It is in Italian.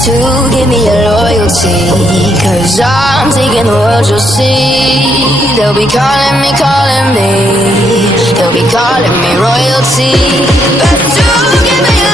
Best to give me your loyalty, 'cause I'm taking the world, you'll see. They'll be calling me, calling me. They'll be calling me royalty. Best to give me your